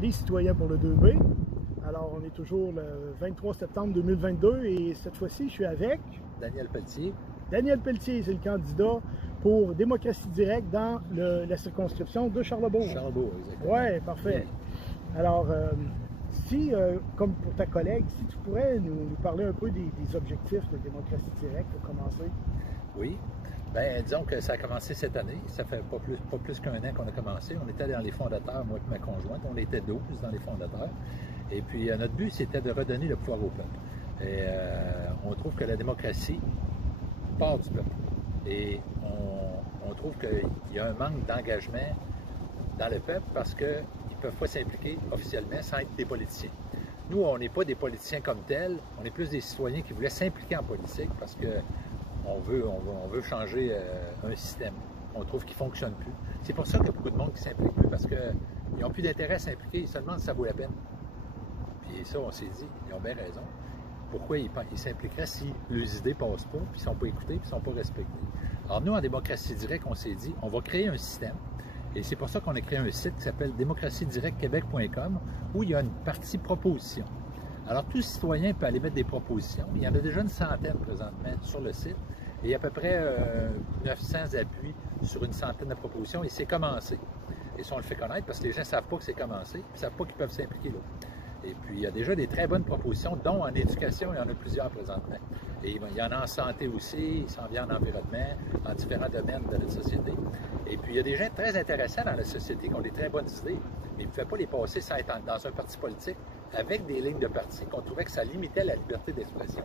les citoyens pour le 2B. Alors, on est toujours le 23 septembre 2022 et cette fois-ci, je suis avec Daniel Pelletier. Daniel Pelletier, c'est le candidat pour Démocratie directe dans la circonscription de Charlebourg. Charlebourg, exactement. Oui, parfait. Alors, comme pour ta collègue, si tu pourrais nous parler un peu des objectifs de Démocratie directe pour commencer. Oui. Bien, disons que ça a commencé cette année. Ça fait pas plus qu'un an qu'on a commencé. On était dans les fondateurs, moi et ma conjointe. On était 12 dans les fondateurs. Et puis, notre but, c'était de redonner le pouvoir au peuple. Et on trouve que la démocratie part du peuple. Et on trouve qu'il y a un manque d'engagement dans le peuple parce qu'ils ne peuvent pas s'impliquer officiellement sans être des politiciens. Nous, on n'est pas des politiciens comme tels. On est plus des citoyens qui voulaient s'impliquer en politique parce que on veut changer un système qu'on trouve qui ne fonctionne plus. C'est pour ça qu'il y a beaucoup de monde qui ne s'implique plus, parce qu'ils n'ont plus d'intérêt à s'impliquer, ils se demandent si ça vaut la peine. Puis ça, on s'est dit, ils ont bien raison. Pourquoi ils s'impliqueraient si leurs idées ne passent pas, puis ils ne sont pas écoutés, puis ils ne sont pas respectés? Alors nous, en Démocratie directe, on s'est dit, on va créer un système, et c'est pour ça qu'on a créé un site qui s'appelle démocratiedirectquebec.com, où il y a une partie proposition. Alors, tout citoyen peut aller mettre des propositions. Il y en a déjà une centaine présentement sur le site. Et il y a à peu près 900 appuis sur une centaine de propositions. Et c'est commencé. Et ça, on le fait connaître parce que les gens ne savent pas que c'est commencé. Ils ne savent pas qu'ils peuvent s'impliquer là. Et puis, il y a déjà des très bonnes propositions, dont en éducation, il y en a plusieurs présentement. Et il y en a en santé aussi, il s'en vient en environnement, en différents domaines de notre société. Et puis, il y a des gens très intéressants dans la société qui ont des très bonnes idées, mais ils ne pouvaient pas les passer sans être dans un parti politique avec des lignes de parti qu'on trouvait que ça limitait la liberté d'expression.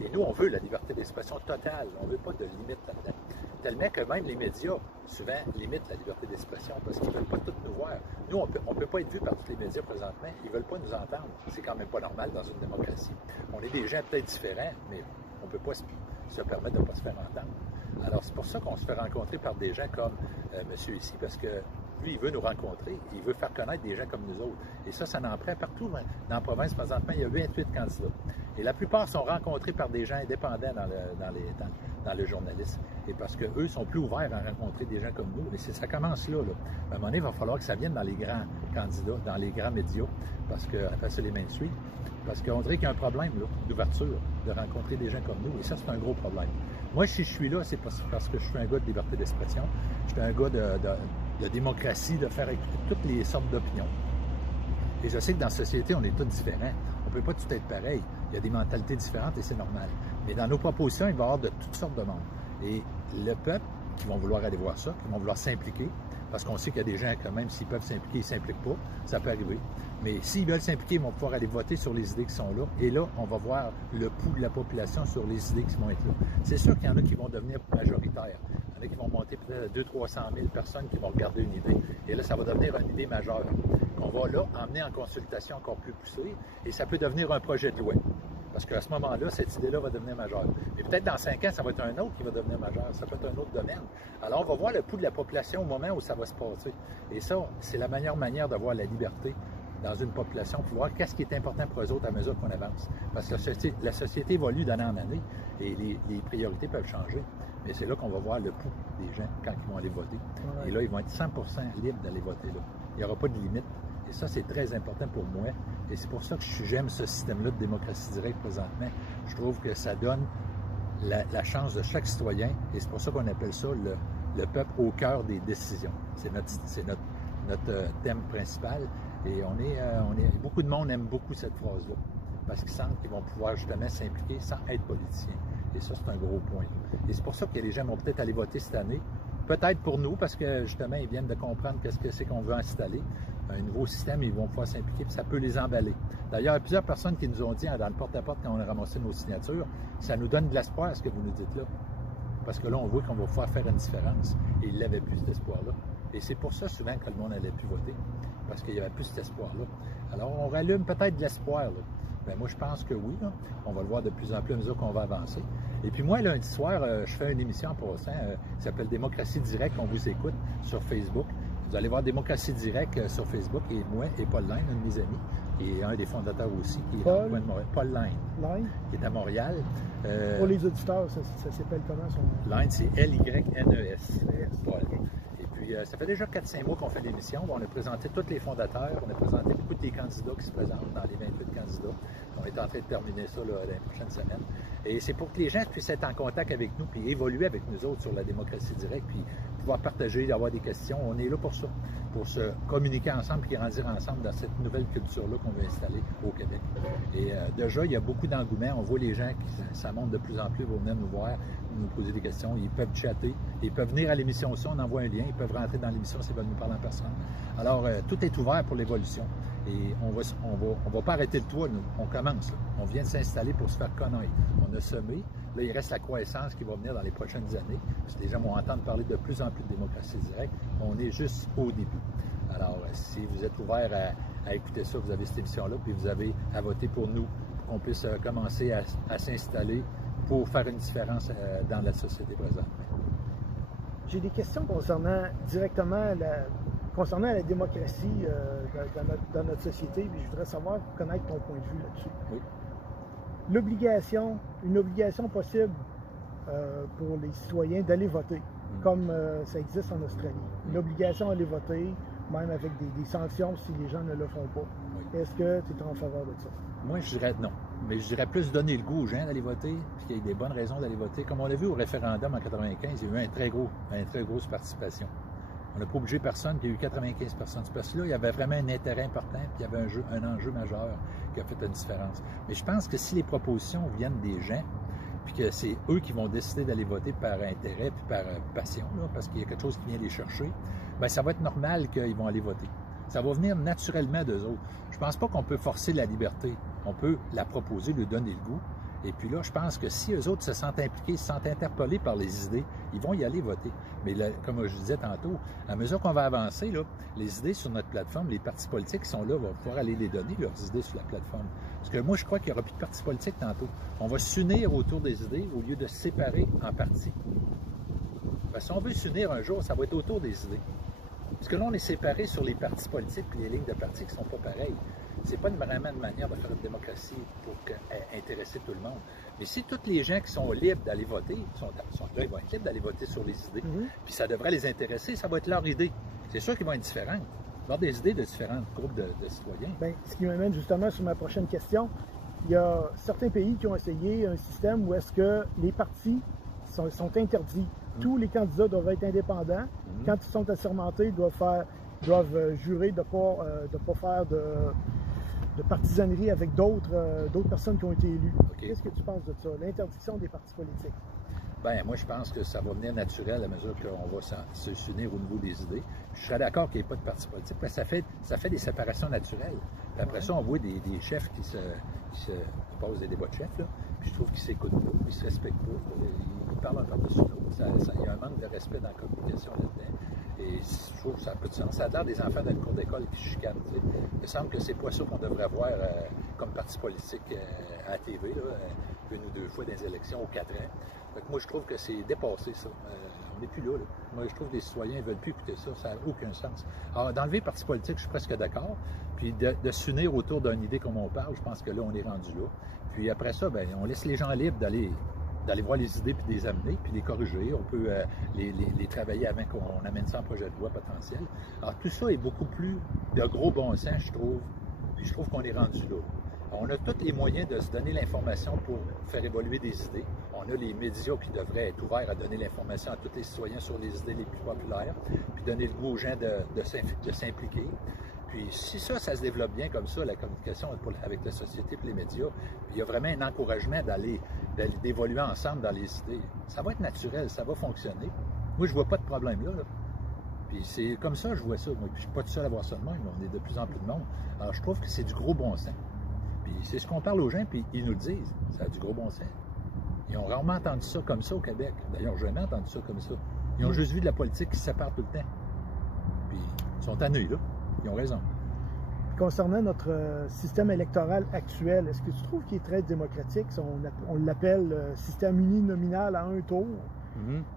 Et nous, on veut la liberté d'expression totale, on ne veut pas de limite là-dedans. Tellement que même les médias, souvent, limitent la liberté d'expression parce qu'ils ne veulent pas tout nous voir. Nous, on ne peut pas être vus par tous les médias présentement, ils ne veulent pas nous entendre. C'est quand même pas normal dans une démocratie. On est des gens peut-être différents, mais on ne peut pas se permettre de ne pas se faire entendre. Alors, c'est pour ça qu'on se fait rencontrer par des gens comme monsieur ici, parce que lui, il veut nous rencontrer, il veut faire connaître des gens comme nous autres. Et ça en prend partout. Dans la province, présentement, il y a 28 candidats. Et la plupart sont rencontrés par des gens indépendants dans le journalisme. Et parce qu'eux sont plus ouverts à rencontrer des gens comme nous. Et ça commence là. À un moment donné, il va falloir que ça vienne dans les grands candidats, dans les grands médias, parce que, après ça, les mainstream. Parce qu'on dirait qu'il y a un problème d'ouverture, de rencontrer des gens comme nous. Et ça, c'est un gros problème. Moi, si je suis là, c'est parce que je suis un gars de liberté d'expression. Je suis un gars de démocratie, de faire écouter toutes les sortes d'opinions. Et je sais que dans la société, on est tous différents. On ne peut pas tout être pareil. Il y a des mentalités différentes et c'est normal. Mais dans nos propositions, il va y avoir de toutes sortes de monde. Et le peuple, qui vont vouloir aller voir ça, qui vont vouloir s'impliquer, parce qu'on sait qu'il y a des gens que même s'ils peuvent s'impliquer, ils ne s'impliquent pas. Ça peut arriver. Mais s'ils veulent s'impliquer, ils vont pouvoir aller voter sur les idées qui sont là. Et là, on va voir le pouls de la population sur les idées qui vont être là. C'est sûr qu'il y en a qui vont devenir majoritaires. Il y en a qui vont monter peut-être à 200 000 personnes qui vont regarder une idée. Et là, ça va devenir une idée majeure qu'on va là emmener en consultation encore plus poussée. Et ça peut devenir un projet de loi. Parce qu'à ce moment-là, cette idée-là va devenir majeure. Mais peut-être dans 5 ans, ça va être un autre qui va devenir majeur. Ça peut être un autre domaine. Alors, on va voir le pouls de la population au moment où ça va se passer. Et ça, c'est la meilleure manière de voir la liberté dans une population, pour voir qu'est-ce qui est important pour eux autres à mesure qu'on avance. Parce que la société évolue d'année en année et les priorités peuvent changer. Mais c'est là qu'on va voir le pouls des gens quand ils vont aller voter. Ouais. Et là, ils vont être 100% libres d'aller voter là. Il n'y aura pas de limite. Et ça, c'est très important pour moi. Et c'est pour ça que j'aime ce système-là de démocratie directe présentement. Je trouve que ça donne la chance de chaque citoyen. Et c'est pour ça qu'on appelle ça le peuple au cœur des décisions. C'est notre thème principal. Et beaucoup de monde aime beaucoup cette phrase-là. Parce qu'ils sentent qu'ils vont pouvoir justement s'impliquer sans être politiciens. Et ça, c'est un gros point. Et c'est pour ça que les gens vont peut-être aller voter cette année. Peut-être pour nous, parce que justement, ils viennent de comprendre qu'est-ce que c'est qu'on veut installer. Un nouveau système, ils vont pouvoir s'impliquer, puis ça peut les emballer. D'ailleurs, il y a plusieurs personnes qui nous ont dit dans le porte-à-porte quand on a ramassé nos signatures, ça nous donne de l'espoir, ce que vous nous dites là. Parce que là, on voit qu'on va pouvoir faire une différence. Et ils n'avaient plus cet espoir-là. Et c'est pour ça, souvent, que le monde n'allait plus voter. Parce qu'il n'y avait plus cet espoir-là. Alors, on rallume peut-être de l'espoir, là. Bien, moi, je pense que oui. Là. On va le voir de plus en plus à mesure qu'on va avancer. Et puis moi, lundi soir, je fais une émission en passant qui s'appelle Démocratie directe. On vous écoute sur Facebook. Vous allez voir Démocratie directe sur Facebook. Et moi et Paul Line, un de mes amis, qui est un des fondateurs aussi, qui est dans le coin de Montréal. Paul Line, qui est à Montréal. Pour les auditeurs, ça s'appelle comment son nom? Line, c'est L-Y-N-E-S. Paul. Puis ça fait déjà 4-5 mois qu'on fait l'émission. On a présenté tous les fondateurs, on a présenté beaucoup des candidats qui se présentent dans les 28 candidats. On est en train de terminer ça là, dans les prochaines semaines. Et c'est pour que les gens puissent être en contact avec nous, puis évoluer avec nous autres sur la démocratie directe, puis pouvoir partager, avoir des questions. On est là pour ça, pour se communiquer ensemble et grandir ensemble dans cette nouvelle culture-là qu'on veut installer au Québec. Et déjà, il y a beaucoup d'engouement. On voit les gens, ça monte de plus en plus, ils vont venir nous voir, nous poser des questions. Ils peuvent chatter, ils peuvent venir à l'émission aussi, on envoie un lien, ils peuvent rentrer dans l'émission s'ils veulent nous parler en personne. Alors, tout est ouvert pour l'évolution. Et on va pas arrêter le toit, nous. On commence. Là. On vient de s'installer pour se faire connaître. On a semé. Là, il reste la croissance qui va venir dans les prochaines années. Parce que les gens vont entendre parler de plus en plus de démocratie directe. On est juste au début. Alors, si vous êtes ouvert à écouter ça, vous avez cette émission-là, puis vous avez à voter pour nous, pour qu'on puisse commencer à s'installer pour faire une différence dans la société présente. J'ai des questions concernant la démocratie dans notre société, puis je voudrais savoir, connaître ton point de vue là-dessus. Oui. Une obligation possible pour les citoyens d'aller voter, comme ça existe en Australie. Une obligation d'aller voter, même avec des sanctions si les gens ne le font pas. Oui. Est-ce que tu es en faveur de ça? Moi, je dirais non. Mais je dirais plus donner le goût aux gens d'aller voter, puis qu'il y ait des bonnes raisons d'aller voter. Comme on l'a vu au référendum en 1995, il y a eu une très grosse participation. On n'a pas obligé personne, puis il y a eu 95 personnes. Parce que là, il y avait vraiment un intérêt important, puis il y avait un enjeu majeur qui a fait une différence. Mais je pense que si les propositions viennent des gens, puis que c'est eux qui vont décider d'aller voter par intérêt, puis par passion, là, parce qu'il y a quelque chose qui vient les chercher, bien, ça va être normal qu'ils vont aller voter. Ça va venir naturellement d'eux autres. Je pense pas qu'on peut forcer la liberté. On peut la proposer, lui donner le goût. Et puis là, je pense que si eux autres se sentent impliqués, se sentent interpellés par les idées, ils vont y aller voter. Mais là, comme je disais tantôt, à mesure qu'on va avancer, là, les idées sur notre plateforme, les partis politiques qui sont là vont pouvoir aller les donner, leurs idées sur la plateforme. Parce que moi, je crois qu'il n'y aura plus de partis politiques tantôt. On va s'unir autour des idées au lieu de se séparer en partis. Si on veut s'unir un jour, ça va être autour des idées. Parce que là, on est séparés sur les partis politiques et les lignes de partis qui ne sont pas pareilles. C'est pas vraiment une manière de faire une démocratie pour intéresser tout le monde. Mais si tous les gens qui sont libres d'aller voter, ils vont être libres d'aller voter sur les idées, puis ça devrait les intéresser, ça va être leur idée. C'est sûr qu'ils vont être différents. Il va y avoir des idées de différents groupes de citoyens. Bien, ce qui m'amène justement sur ma prochaine question. Il y a certains pays qui ont essayé un système où est-ce que les partis sont interdits. Tous les candidats doivent être indépendants. Quand ils sont assermentés, ils doivent jurer de ne pas faire de partisanerie avec d'autres personnes qui ont été élues. Okay. Qu'est-ce que tu penses de ça, l'interdiction des partis politiques? Bien, moi, je pense que ça va venir naturel à mesure qu'on va s'unir au niveau des idées. Je serais d'accord qu'il n'y ait pas de partis politiques, mais ça fait des séparations naturelles. Puis après ça, on voit des chefs qui se posent des débats de chefs, là. Puis je trouve qu'ils ne s'écoutent pas, ils ne se respectent pas, ils parlent en par-dessus l'autre. Il y a un manque de respect dans la communication là-dedans. Et je trouve que ça a peu de sens. Ça a l'air des enfants dans une cour d'école qui chicanent. T'sais. Il me semble que c'est pas ça qu'on devrait avoir comme parti politique à la TV, là, une ou deux fois dans les élections aux 4 ans. Donc moi, je trouve que c'est dépassé, ça. On n'est plus là, là. Moi, je trouve que les citoyens ne veulent plus écouter ça. Ça n'a aucun sens. Alors, d'enlever le parti politique, je suis presque d'accord. Puis de s'unir autour d'une idée comme on parle, je pense que là, on est rendu là. Puis après ça, bien, on laisse les gens libres d'aller voir les idées puis de les amener, puis les corriger. On peut les travailler avant qu'on amène ça en projet de loi potentiel. Alors, tout ça est beaucoup plus de gros bon sens, je trouve. Puis je trouve qu'on est rendu là. On a tous les moyens de se donner l'information pour faire évoluer des idées. On a les médias qui devraient être ouverts à donner l'information à tous les citoyens sur les idées les plus populaires, puis donner le goût aux gens de s'impliquer. Puis si ça se développe bien comme ça, la communication avec la société et les médias, il y a vraiment un encouragement d'évoluer ensemble dans les idées. Ça va être naturel, ça va fonctionner. Moi, je vois pas de problème là. Puis c'est comme ça, je vois ça. Moi, puis je suis pas tout seul à voir ça de même. On est de plus en plus de monde. Alors, je trouve que c'est du gros bon sens. Puis c'est ce qu'on parle aux gens, puis ils nous le disent. Ça a du gros bon sens. Ils ont rarement entendu ça comme ça au Québec. D'ailleurs, jamais entendu ça comme ça. Ils ont juste vu de la politique qui se sépare tout le temps. Puis ils sont tannés, là. Ils ont raison. Concernant notre système électoral actuel, est-ce que tu trouves qu'il est très démocratique? On l'appelle système uninominal à un tour.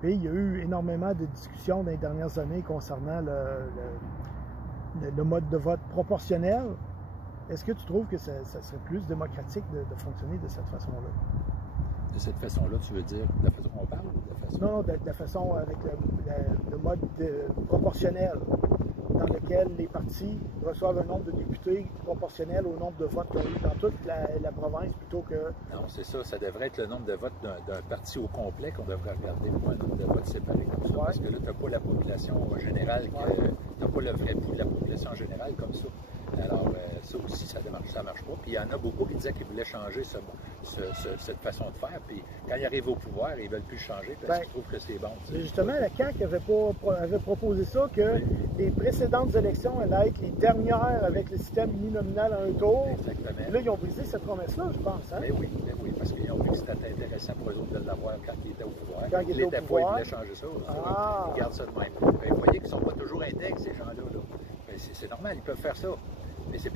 Et il y a eu énormément de discussions dans les dernières années concernant le mode de vote proportionnel. Est-ce que tu trouves que ça serait plus démocratique de fonctionner de cette façon-là? De cette façon-là, tu veux dire de la façon qu'on parle? façon. Non, de la façon avec le mode proportionnel, dans lequel les partis reçoivent un nombre de députés proportionnel au nombre de votes qu'ils ont eu dans toute la province plutôt que... Non, c'est ça. Ça devrait être le nombre de votes d'un parti au complet qu'on devrait regarder, pas un nombre de votes séparés comme ça. Ouais. Parce que là, tu n'as pas la population générale, tu n'as pas le vrai pouls de la population générale comme ça. Alors, ça aussi, ça ne marche pas. Puis il y en a beaucoup qui disaient qu'ils voulaient changer cette façon de faire. Puis quand ils arrivent au pouvoir, ils ne veulent plus changer parce qu'ils trouvent que c'est bon. Justement, la CAQ avait proposé ça, que les précédentes élections allaient être les dernières avec le système uninominal à un tour. Exactement. Là, ils ont brisé cette promesse-là, je pense. Hein? Mais oui, parce qu'ils ont vu que c'était intéressant pour eux autres de l'avoir quand ils étaient au pouvoir. Quand ils étaient au pouvoir. Ils voulaient changer ça. Ils gardent ça de même. Vous voyez qu'ils ne sont pas toujours intègres, ces gens-là. C'est normal, ils peuvent faire ça. Mais c'est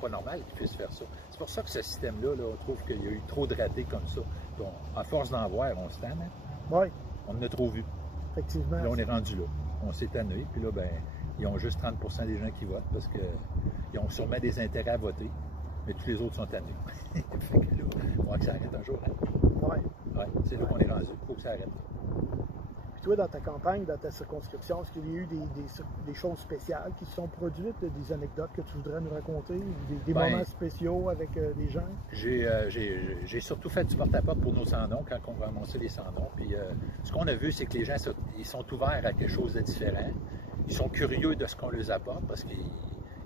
pas normal qu'ils puissent faire ça. C'est pour ça que ce système-là, on trouve qu'il y a eu trop de ratés comme ça. Donc, à force d'en voir, on se tanne. Hein? Oui. On en a trop vu. Effectivement. Là, on est rendu là. On s'est tanné. Puis là, ben, ils ont juste 30% des gens qui votent parce qu'ils ont sûrement des intérêts à voter. Mais tous les autres sont tannés. Fait que là, il faut que ça arrête un jour. Hein? Oui. Ouais, c'est là qu'on est rendu. Il faut que ça arrête. Toi, dans ta campagne, dans ta circonscription, est-ce qu'il y a eu des choses spéciales qui se sont produites, des anecdotes que tu voudrais nous raconter, des moments spéciaux avec des gens? J'ai surtout fait du porte-à-porte pour nos sans-noms quand on ramassait les sans-noms. Puis ce qu'on a vu, c'est que les gens ils sont ouverts à quelque chose de différent. Ils sont curieux de ce qu'on leur apporte parce qu'ils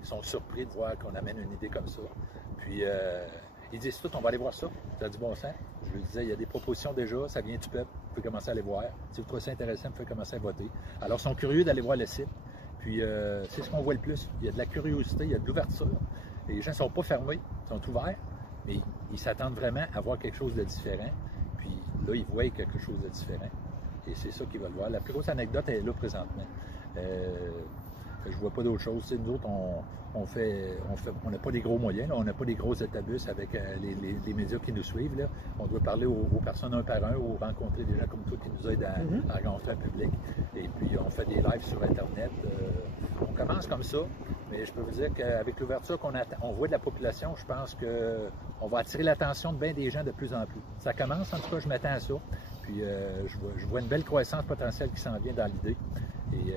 sont surpris de voir qu'on amène une idée comme ça. Puis ils disent tout, on va aller voir ça. Ça a du bon sens. Je lui disais, il y a des propositions déjà, ça vient du peuple, vous pouvez commencer à aller voir. Si vous trouvez ça intéressant, vous pouvez commencer à voter. Alors, ils sont curieux d'aller voir le site. Puis, c'est ce qu'on voit le plus. Il y a de la curiosité, il y a de l'ouverture. Les gens ne sont pas fermés, ils sont ouverts, mais ils s'attendent vraiment à voir quelque chose de différent. Puis là, ils voient quelque chose de différent. Et c'est ça qu'ils veulent voir. La plus grosse anecdote est là présentement. Je ne vois pas d'autre chose. Nous autres, on n'a pas des gros moyens, là. On n'a pas des gros étabus avec les médias qui nous suivent. Là. On doit parler aux personnes un par un ou rencontrer des gens comme toi qui nous aident à rencontrer un public. Et puis, on fait des lives sur Internet. On commence comme ça, mais je peux vous dire qu'avec l'ouverture qu'on voit de la population, je pense qu'on va attirer l'attention de bien des gens de plus en plus. Ça commence, en tout cas, je m'attends à ça. Puis, je vois une belle croissance potentielle qui s'en vient dans l'idée. Et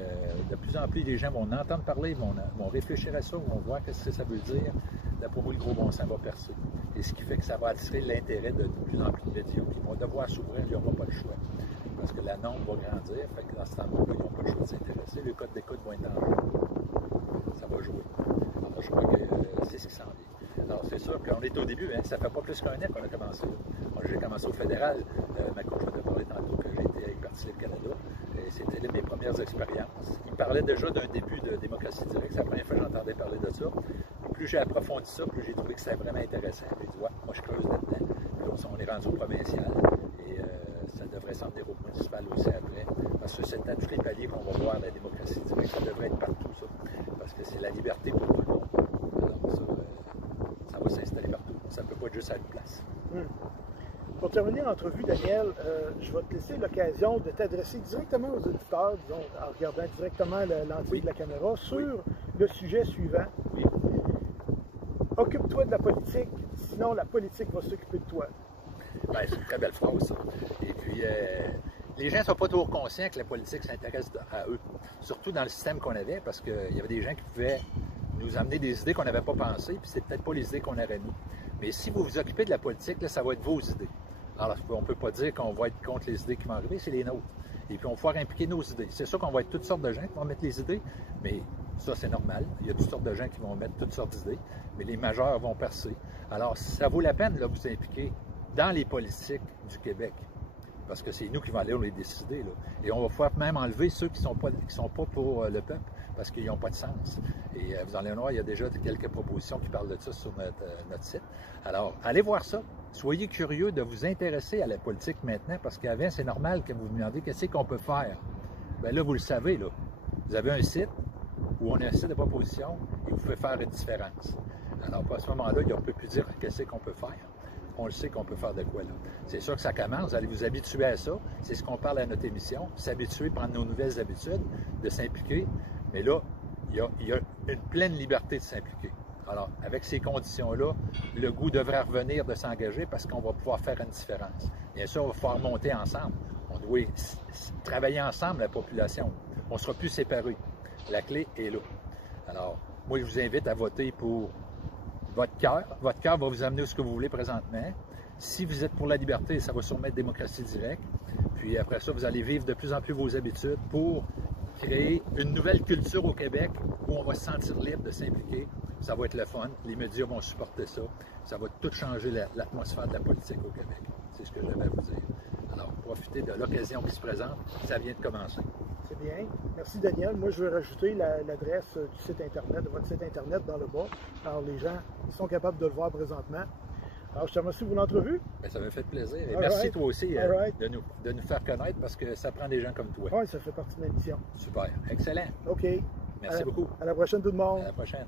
de plus en plus, les gens vont en entendre parler, vont réfléchir à ça, vont voir ce que ça veut dire. D'après moi, le gros bon sens va percer. Et ce qui fait que ça va attirer l'intérêt de plus en plus de médias qui vont devoir s'ouvrir, ils n'auront pas le choix. Parce que la norme va grandir, fait que dans ce temps-là, ils n'ont pas le choix de s'intéresser. Le code d'écoute va être en jeu. Ça va jouer. Alors, je crois que c'est ce qui s'en vient. Alors, c'est sûr qu'on est au début, hein, ça fait pas plus qu'un an qu'on a commencé. J'ai commencé au fédéral. Ma conjointe a parlé tantôt que j'ai été avec Parti libre Canada. C'était mes premières expériences. Il me parlait déjà d'un début de démocratie directe. C'est la première fois que j'entendais parler de ça. Plus j'ai approfondi ça, plus j'ai trouvé que c'était vraiment intéressant. J'ai dit, ouais, moi je creuse là-dedans. Puis on est rendu au provincial. Et ça devrait s'en venir au municipal aussi après. Parce que c'est à tous les paliers qu'on va voir la démocratie directe. Ça devrait être partout, ça. Parce que c'est la liberté pour tout le monde. Alors ça va s'installer partout. Ça ne peut pas être juste à une place. Pour terminer l'entrevue, Daniel, je vais te laisser l'occasion de t'adresser directement aux auditeurs, disons, en regardant directement l'entier de la caméra, sur le sujet suivant. Oui. Occupe-toi de la politique, sinon la politique va s'occuper de toi. Bien, c'est une très belle phrase, ça. Et puis, les gens ne sont pas toujours conscients que la politique s'intéresse à eux. Surtout dans le système qu'on avait, parce qu'il y avait des gens qui pouvaient nous amener des idées qu'on n'avait pas pensées, puis c'est peut-être pas les idées qu'on aurait mis. Mais si vous vous occupez de la politique, là, ça va être vos idées. Alors, on ne peut pas dire qu'on va être contre les idées qui vont arriver, c'est les nôtres. Et puis, on va pouvoir impliquer nos idées. C'est sûr qu'on va être toutes sortes de gens qui vont mettre les idées, mais ça, c'est normal. Il y a toutes sortes de gens qui vont mettre toutes sortes d'idées, mais les majeurs vont percer. Alors, ça vaut la peine de vous impliquer dans les politiques du Québec, parce que c'est nous qui vont aller les décider. Là. Et on va pouvoir même enlever ceux qui ne sont pas pour le peuple, parce qu'ils n'ont pas de sens. Et vous allez voir, il y a déjà quelques propositions qui parlent de ça sur notre site. Alors, allez voir ça. Soyez curieux de vous intéresser à la politique maintenant, parce qu'avant, c'est normal que vous vous demandiez qu'est-ce qu'on peut faire. Bien là, vous le savez, là. Vous avez un site où on a un site de propositions et vous pouvez faire une différence. Alors, à ce moment-là, on ne peut plus dire qu'est-ce qu'on peut faire. On le sait qu'on peut faire de quoi, là. C'est sûr que ça commence, vous allez vous habituer à ça. C'est ce qu'on parle à notre émission. S'habituer, prendre nos nouvelles habitudes, de s'impliquer. Mais là, il y a une pleine liberté de s'impliquer. Alors, avec ces conditions-là, le goût devrait revenir de s'engager parce qu'on va pouvoir faire une différence. Bien sûr, on va pouvoir monter ensemble. On doit travailler ensemble, la population. On ne sera plus séparés. La clé est là. Alors, moi, je vous invite à voter pour votre cœur. Votre cœur va vous amener où ce que vous voulez présentement. Si vous êtes pour la liberté, ça va sûrement être démocratie directe. Puis après ça, vous allez vivre de plus en plus vos habitudes pour créer une nouvelle culture au Québec où on va se sentir libre de s'impliquer. Ça va être le fun. Les médias vont supporter ça. Ça va tout changer l'atmosphère de la politique au Québec. C'est ce que j'avais à vous dire. Alors, profitez de l'occasion qui se présente. Ça vient de commencer. C'est bien. Merci, Daniel. Moi, je vais rajouter l'adresse du site Internet, de votre site Internet dans le bas. Alors, les gens sont capables de le voir présentement. Alors, je te remercie pour l'entrevue. Bien, ça m'a fait plaisir. Et merci toi aussi de nous faire connaître parce que ça prend des gens comme toi. Oui, ça fait partie de ma mission. Super. Excellent. OK. Merci beaucoup. À la prochaine, tout le monde. À la prochaine.